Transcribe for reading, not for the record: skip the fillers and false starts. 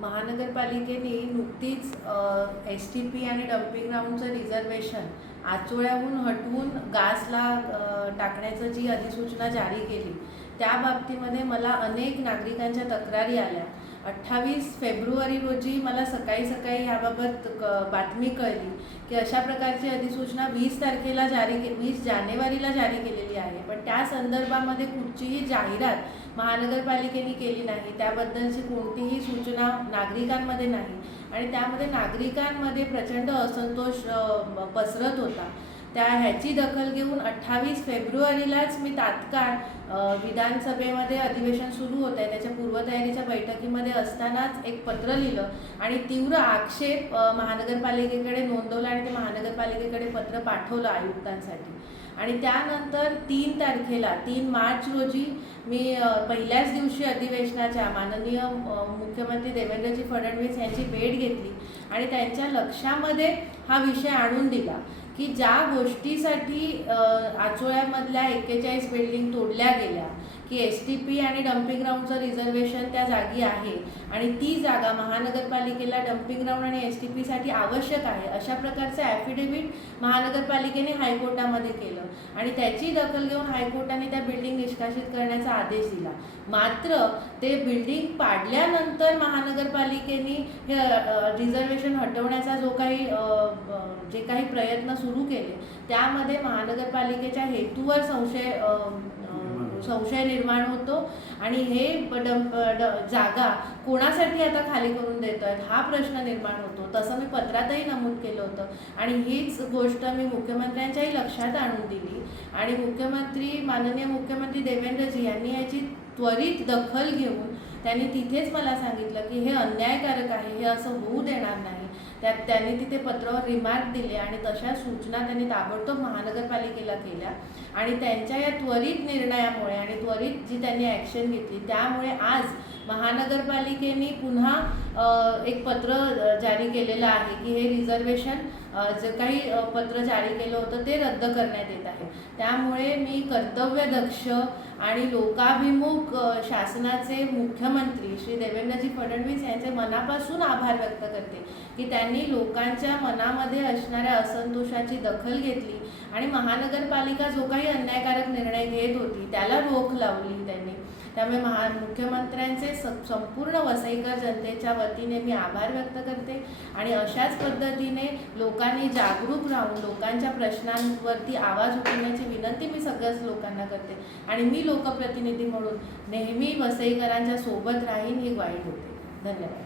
महानगरपालिकेने नुकतीच STP आणि डम्पिंग ग्राउंडचं रिझर्वेशन आचोळ्याहून हटवून गासला टाकण्याचं जी अधिसूचना जारी केली, त्या बाबतीमध्ये मला अनेक नागरिकांच्या तक्रारी आल्या. 28 फेब्रुवारी रोजी मला सकाळी याबाबत बातमी कळली की अशा प्रकारची अधिसूचना 20 जानेवारीला जारी केलेली आहे, पण त्या संदर्भामध्ये कुठचीही जाहिरात महानगरपालिकेने केली नाही, त्याबद्दलची कोणतीही सूचना नागरिकांमध्ये नाही आणि त्यामध्ये नागरिकांमध्ये प्रचंड असंतोष पसरत होता. ह्याची दखल घेऊन 28 फेब्रुवारीलाच मी तात्काळ विधानसभेमध्ये अधिवेशन सुरू होत आहे त्याच्या पूर्वतयारीच्या बैठकीमध्ये असतानाच एक पत्र लिहिलं आणि तीव्र आक्षेप महानगरपालिकेकडे नोंदवला आणि ते महानगरपालिकेकडे पत्र पाठवलं आयुक्तांसाठी. आणि त्यानंतर 3 मार्च रोजी मी पहिल्याच दिवशी अधिवेशनाच्या माननीय मुख्यमंत्री देवेंद्रजी फडणवीस यांची भेट घेतली आणि त्यांच्या लक्षामध्ये हा विषय आणून दिला की ज्या गोष्टीसाठी आचोळ्यामधल्या 41 बिल्डिंग तोडल्या गेल्या की STP आणि डम्पिंग ग्राउंडचं रिझर्वेशन त्या जागी आहे आणि ती जागा महानगरपालिकेला डम्पिंग ग्राउंड आणि STPसाठी आवश्यक आहे, अशा प्रकारचं ॲफिडेव्हिट महानगरपालिकेने हायकोर्टामध्ये केलं आणि त्याची दखल घेऊन हायकोर्टाने त्या बिल्डिंग निष्कासित करण्याचा आदेश दिला. मात्र ते बिल्डिंग पाडल्यानंतर महानगरपालिकेने हे रिझर्वेशन हटवण्याचा जे काही प्रयत्न सुरू केले त्यामध्ये महानगरपालिकेच्या हेतूवर संशय निर्माण होतो आणि हे जागा कोणासाठी आता खाली करून देतो आहेत हा प्रश्न निर्माण होतो. तसं मी पत्रातही नमूद केलं होतं आणि हीच गोष्ट मी मुख्यमंत्र्यांच्याही लक्षात आणून दिली आणि माननीय मुख्यमंत्री देवेंद्रजी यांनी याची त्वरित दखल घेऊन त्यांनी तिथेच मला सांगितलं की हे अन्यायकारक आहे, हे असं होऊ देणार नाही. त्यांनी तिथे पत्रावर रिमार्क दिले आणि तशा सूचना त्यांनी ताबडतोब महानगरपालिकेला केल्या आणि त्यांच्या या त्वरित निर्णयामुळे आणि त्वरित जी त्यांनी ॲक्शन घेतली त्यामुळे आज महानगरपालिकेने पुन्हा एक पत्र जारी केलेलं आहे की हे रिझर्वेशन जे काही पत्र जारी केलं होतं ते रद्द करण्यात येत आहे. त्यामुळे मी कर्तव्यदक्ष आणि लोकाभिमुख शासनाचे मुख्यमंत्री श्री देवेंद्रजी फडणवीस यांचे मनापासून आभार व्यक्त करते की त्यांनी लोकांच्या मनामध्ये असणाऱ्या असंतोषाची दखल घेतली आणि महानगरपालिका जो काही अन्यायकारक निर्णय घेत होती त्याला रोख लावली त्यांनी. त्यामुळे मुख्यमंत्र्यांचे संपूर्ण वसईकर जनतेच्या वतीने मी आभार व्यक्त करते आणि अशाच पद्धतीने लोकांनी जागरूक राहून लोकांच्या प्रश्नांवरती आवाज उठवण्याची विनंती मी सगळ्याच लोकांना करते आणि मी लोकप्रतिनिधी म्हणून नेहमी वसईकरांच्या सोबत राहीन ही ग्वाही देते. धन्यवाद.